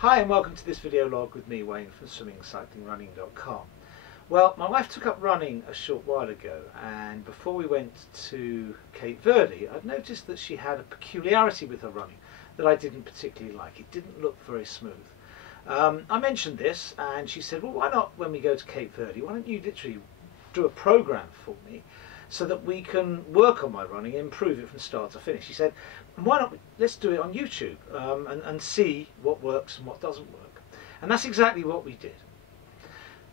Hi and welcome to this video log with me, Wayne, from swimmingcyclingrunning.com. Well, my wife took up running a short while ago, and before we went to Cape Verde I'd noticed that she had a peculiarity with her running that I didn't particularly like. It didn't look very smooth. I mentioned this and she said, well, why not when we go to Cape Verde, why don't you literally do a program for me so that we can work on my running and improve it from start to finish. She said, why not let's do it on YouTube and see what works and what doesn't work. And that's exactly what we did.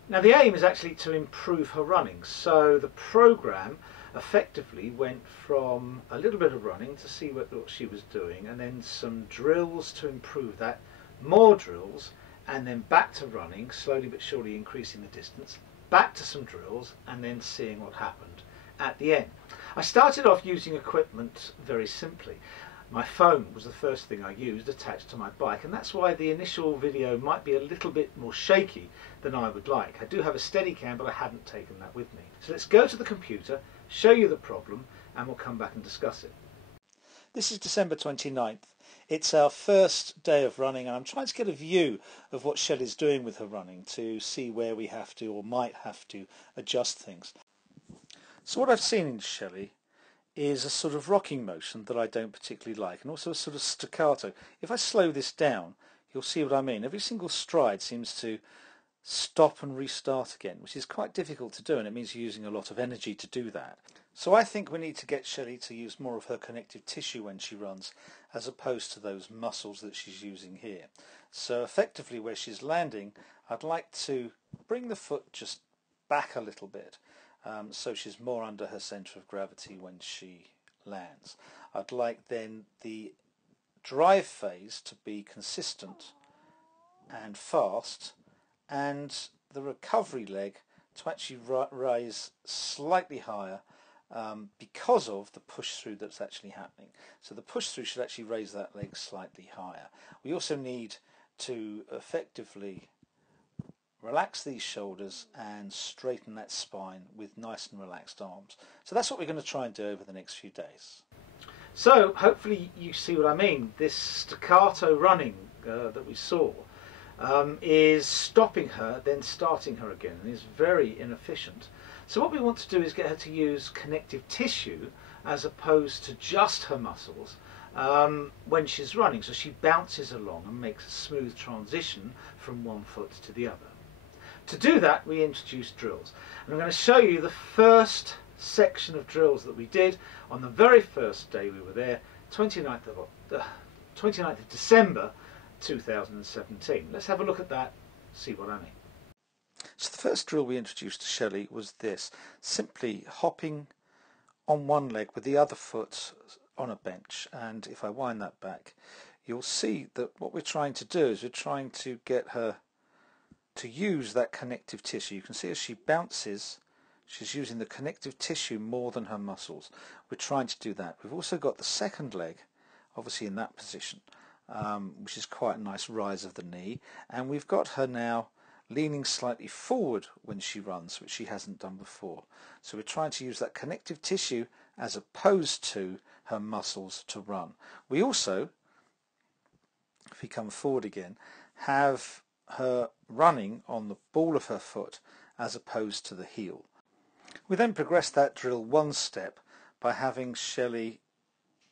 Now the aim is actually to improve her running, so the program effectively went from a little bit of running to see what she was doing, and then some drills to improve that, more drills, and then back to running, slowly but surely increasing the distance, back to some drills, and then seeing what happened at the end. I started off using equipment very simply. My phone was the first thing I used attached to my bike, and that's why the initial video might be a little bit more shaky than I would like. I do have a Steadicam, but I hadn't taken that with me. So let's go to the computer, show you the problem, and we'll come back and discuss it. This is December 29th. It's our first day of running, and I'm trying to get a view of what Shelley's doing with her running to see where we have to or might have to adjust things. So what I've seen in Shelley is a sort of rocking motion that I don't particularly like, and also a sort of staccato. If I slow this down, you'll see what I mean. Every single stride seems to stop and restart again, which is quite difficult to do, and it means using a lot of energy to do that. So I think we need to get Shelley to use more of her connective tissue when she runs, as opposed to those muscles that she's using here. So effectively where she's landing, I'd like to bring the foot just back a little bit, so she's more under her centre of gravity when she lands. I'd like then the drive phase to be consistent and fast, and the recovery leg to actually rise slightly higher because of the push through that's actually happening. So the push through should actually raise that leg slightly higher. We also need to effectively relax these shoulders and straighten that spine with nice and relaxed arms. So that's what we're going to try and do over the next few days. So hopefully you see what I mean. This staccato running that we saw is stopping her, then starting her again, and is very inefficient. So what we want to do is get her to use connective tissue as opposed to just her muscles when she's running, so she bounces along and makes a smooth transition from one foot to the other. To do that, we introduced drills, and I'm going to show you the first section of drills that we did on the very first day we were there, 29th of December 2017. Let's have a look at that, see what I mean. So the first drill we introduced to Shelley was this, simply hopping on one leg with the other foot on a bench, and if I wind that back, you'll see that what we're trying to do is we're trying to get her to use that connective tissue. You can see as she bounces, she's using the connective tissue more than her muscles. We're trying to do that. We've also got the second leg obviously in that position, which is quite a nice rise of the knee, and we've got her now leaning slightly forward when she runs, which she hasn't done before. So we're trying to use that connective tissue as opposed to her muscles to run. We also, if we come forward again, have her running on the ball of her foot as opposed to the heel. We then progress that drill one step by having Shelley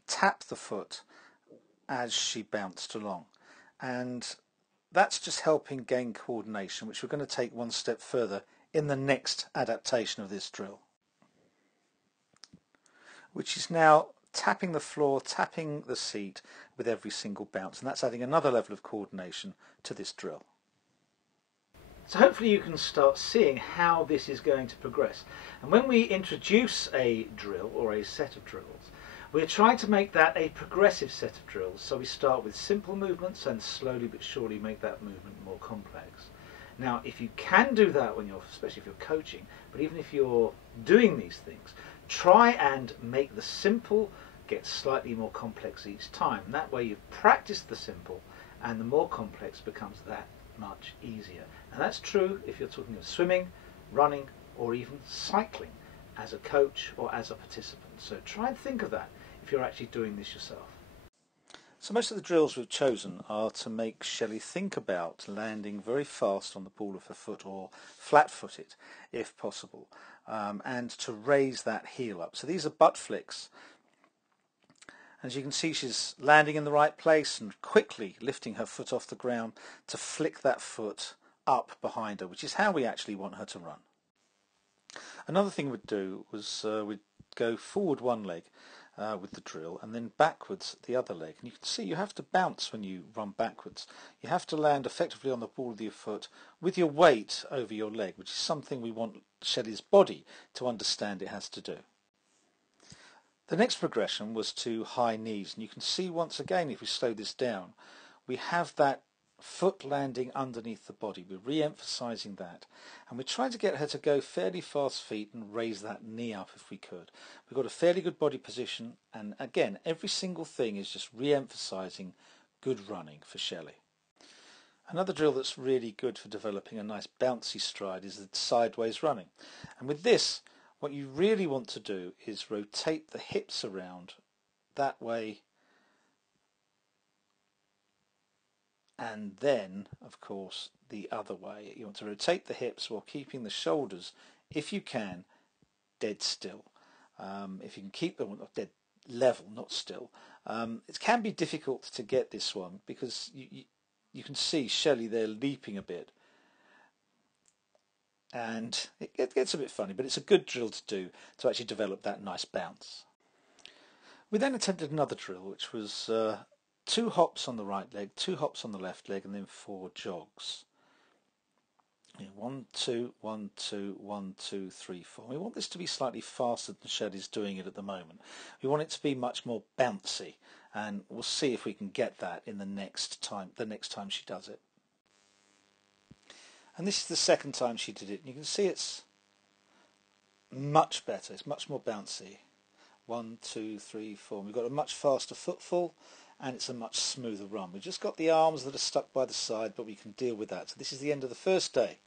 tap the foot as she bounced along, and that's just helping gain coordination, which we're going to take one step further in the next adaptation of this drill, which is now tapping the floor, tapping the seat with every single bounce, and that's adding another level of coordination to this drill. So hopefully you can start seeing how this is going to progress. And when we introduce a drill or a set of drills, we're trying to make that a progressive set of drills. So we start with simple movements and slowly but surely make that movement more complex. Now if you can do that especially if you're coaching, but even if you're doing these things, try and make the simple get slightly more complex each time. And that way you've practiced the simple and the more complex becomes that much easier. And that's true if you're talking of swimming, running, or even cycling as a coach or as a participant. So try and think of that if you're actually doing this yourself. So most of the drills we've chosen are to make Shelley think about landing very fast on the ball of her foot, or flat-footed if possible, and to raise that heel up. So these are butt flicks. As you can see, she's landing in the right place and quickly lifting her foot off the ground to flick that foot up behind her, which is how we actually want her to run. Another thing we'd do was we'd go forward one leg with the drill and then backwards the other leg. And you can see you have to bounce when you run backwards. You have to land effectively on the ball of your foot with your weight over your leg, which is something we want Shelley's body to understand it has to do. The next progression was to high knees, and you can see once again, if we slow this down, we have that foot landing underneath the body. We're re-emphasizing that, and we're trying to get her to go fairly fast feet and raise that knee up if we could. We've got a fairly good body position, and again, every single thing is just re-emphasizing good running for Shelley. Another drill that's really good for developing a nice bouncy stride is the sideways running, and with this what you really want to do is rotate the hips around that way, and then of course the other way. You want to rotate the hips while keeping the shoulders, if you can, dead still. If you can keep them dead level, not still. It can be difficult to get this one because you can see Shelley there leaping a bit, and it gets a bit funny, but it's a good drill to do to actually develop that nice bounce. We then attempted another drill, which was 2 hops on the right leg, 2 hops on the left leg, and then 4 jogs. 1, 2, 1, 2, 1, 2, 3, 4. We want this to be slightly faster than Shelley's doing it at the moment. We want it to be much more bouncy, and we'll see if we can get that in the next time she does it. And this is the second time she did it. You can see it's much better. It's much more bouncy. 1, 2, 3, 4. We've got a much faster footfall, and it's a much smoother run. We've just got the arms that are stuck by the side, but we can deal with that. So this is the end of the first day.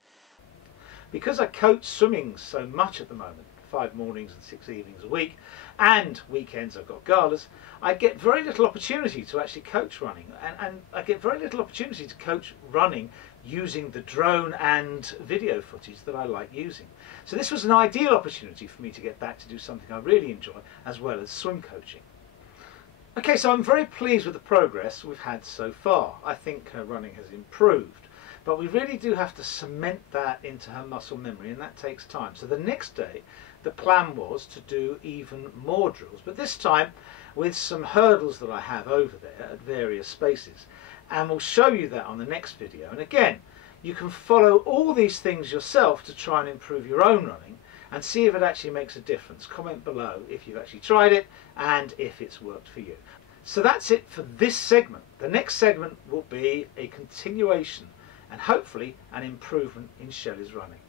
Because I coach swimming so much at the moment, 5 mornings and 6 evenings a week, and weekends I've got galas, I get very little opportunity to actually coach running, and I get very little opportunity to coach running using the drone and video footage that I like using. So this was an ideal opportunity for me to get back to do something I really enjoy, as well as swim coaching. Okay, so I'm very pleased with the progress we've had so far. I think her running has improved, but we really do have to cement that into her muscle memory, and that takes time. So the next day the plan was to do even more drills, but this time with some hurdles that I have over there at various spaces, and we'll show you that on the next video. And again, you can follow all these things yourself to try and improve your own running and see if it actually makes a difference. Comment below if you've actually tried it and if it's worked for you. So that's it for this segment. The next segment will be a continuation and hopefully an improvement in Shelley's running.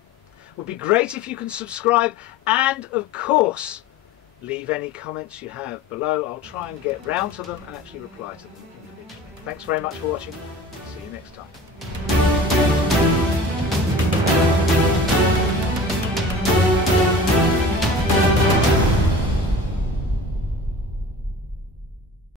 It would be great if you can subscribe, and of course leave any comments you have below. I'll try and get round to them and actually reply to them individually. Thanks very much for watching. See you next time.